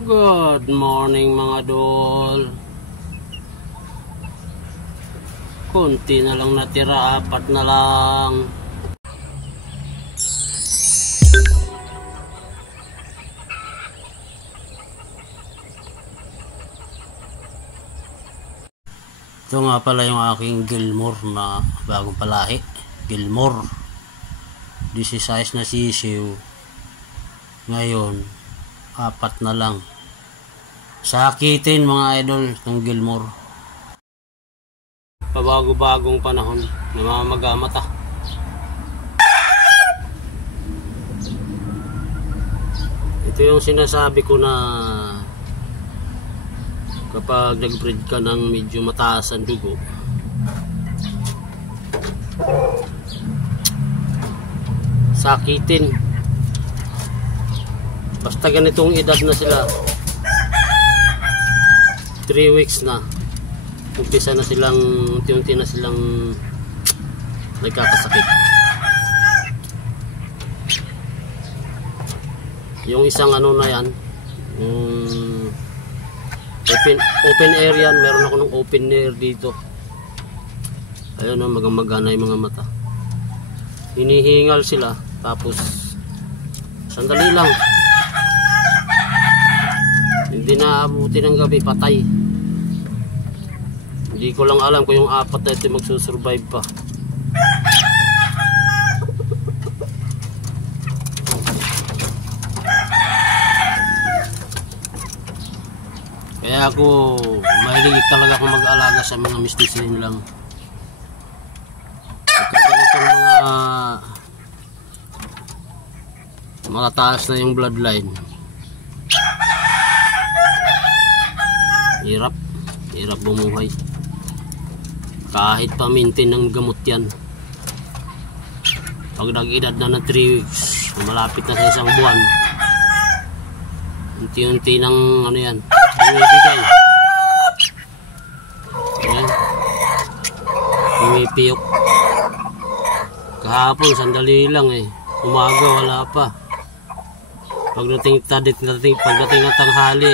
Good morning mga dol. Kunti na lang natira, 4 na lang. Ito nga pala yung aking Gilmore na bagong palahi. Gilmore. This is size na sisiw. Ngayon 4 na lang. Sakitin mga idol ng Gilmore. Pabago-bagong panahon, namamagamata. Ito yung sinasabi ko na kapag nag-breed ka ng medyo mataas ang dugo, sakitin. Basta ganitong edad na sila, 3 weeks na, umpisa na silang, unti-unti na silang nagkakasakit. Yung isang ano na yan, open air yan, meron ako ng open air dito. Ayun o, magamagana yung mga mata. Hinihingal sila, tapos sandali lang, hindi na abuti ng gabi, patay. Hindi ko lang alam kung yung 4 na ito magsusurvive pa. Kaya ako, mahilig talaga akong mag-alaga sa mga mistisin lang. Kapag ganitong mga taas na yung bloodline, hirap bumuhay. Kahit pa-maintain ng gamot yan, pag nag-edad na ng 3 weeks, malapit na sa 1 buwan, unti-unti ng ano yan, bumibigay. Ayan, bumipiyok. Kahapon sandali lang umaga wala pa. Pagdating ng tanghali,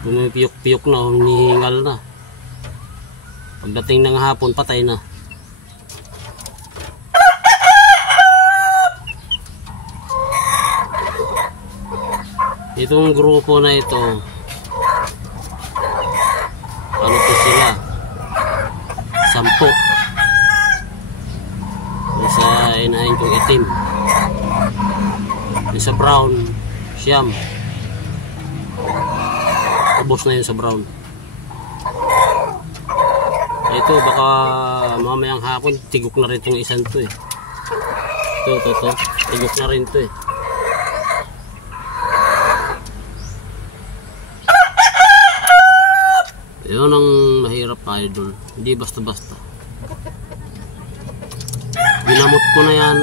bumipiyok-piyok na, hinihingal na. Pagdating ng hapon, patay na. Itong grupo na ito, ano to sila? 10. Isa inahin kong itim, isa brown, siyam. Ubos na yun sa brown. Ito baka mamayang hapon tigok na rin itong isang to Ito tigok na rin to Yun ang mahirap idol, hindi basta-basta. Ginamot ko na yan.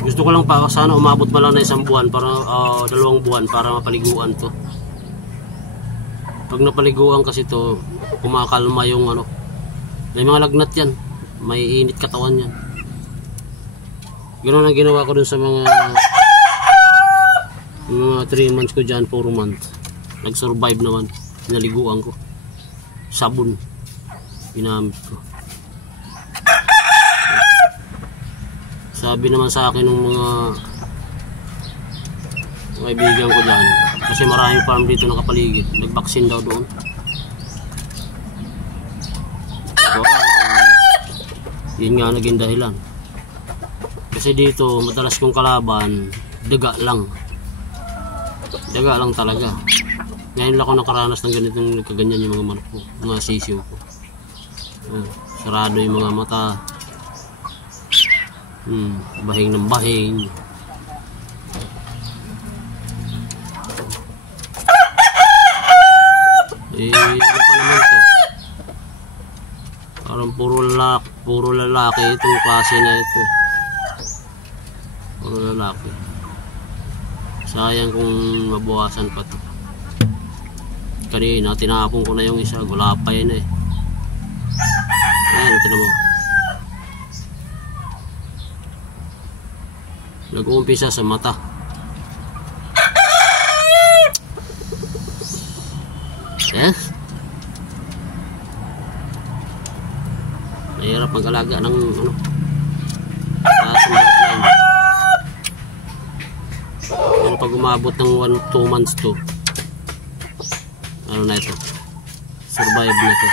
Gusto ko lang pa sana umabot pa lang na 1 buwan para 2 buwan para mapaliguan to. Pag napaliguan kasi to, kumakalma yung ano. May mga lagnat yan, may init katawan yan. Ganoon ang ginawa ko dun sa mga 3 months ko dyan, 4 months. Nag-survive naman. Pinaliguan ko, sabon ginamit ko. Sabi naman sa akin ng mga kaibigan ko dyan, kasi maraming farm dito nakapaligid, nag-vaccine daw doon. So, yun nga naging dahilan. Kasi dito madalas kong kalaban, daga lang talaga. Ngayon lang ako nakaranas ng ganitong kaganyan yung mga manok ko, mga sisiw ko. Sarado yung mga mata, bahing ng bahing. Ano pa naman to? Parang puro lalaki itong klase na ito. Puro lalaki. Sayang kung mabuwasan pa to. Kanina tinapon ko na yung isa, gulapay na Ayan, ito na mo. Nag-uumpisa sa mata. Eh? Mahirap mag-alaga ng ano. Taas ng hotline. Pero pag umabot ng 1-2 months to, ano na ito? Survive na ito.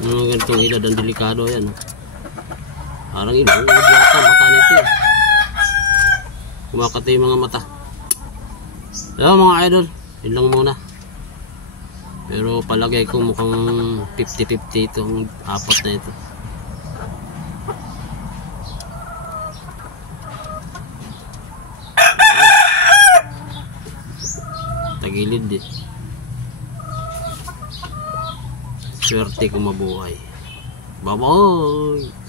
Ano ganitong edad, ang delikado yan. Parang ilang yata, mata nito eh. Kumakati yung mga mata. Pero mga idol, yun lang muna. Pero palagay ko mukhang 50-50 itong apat na ito. Tagilid eh. Swerte ko mabuhay. Bye bye.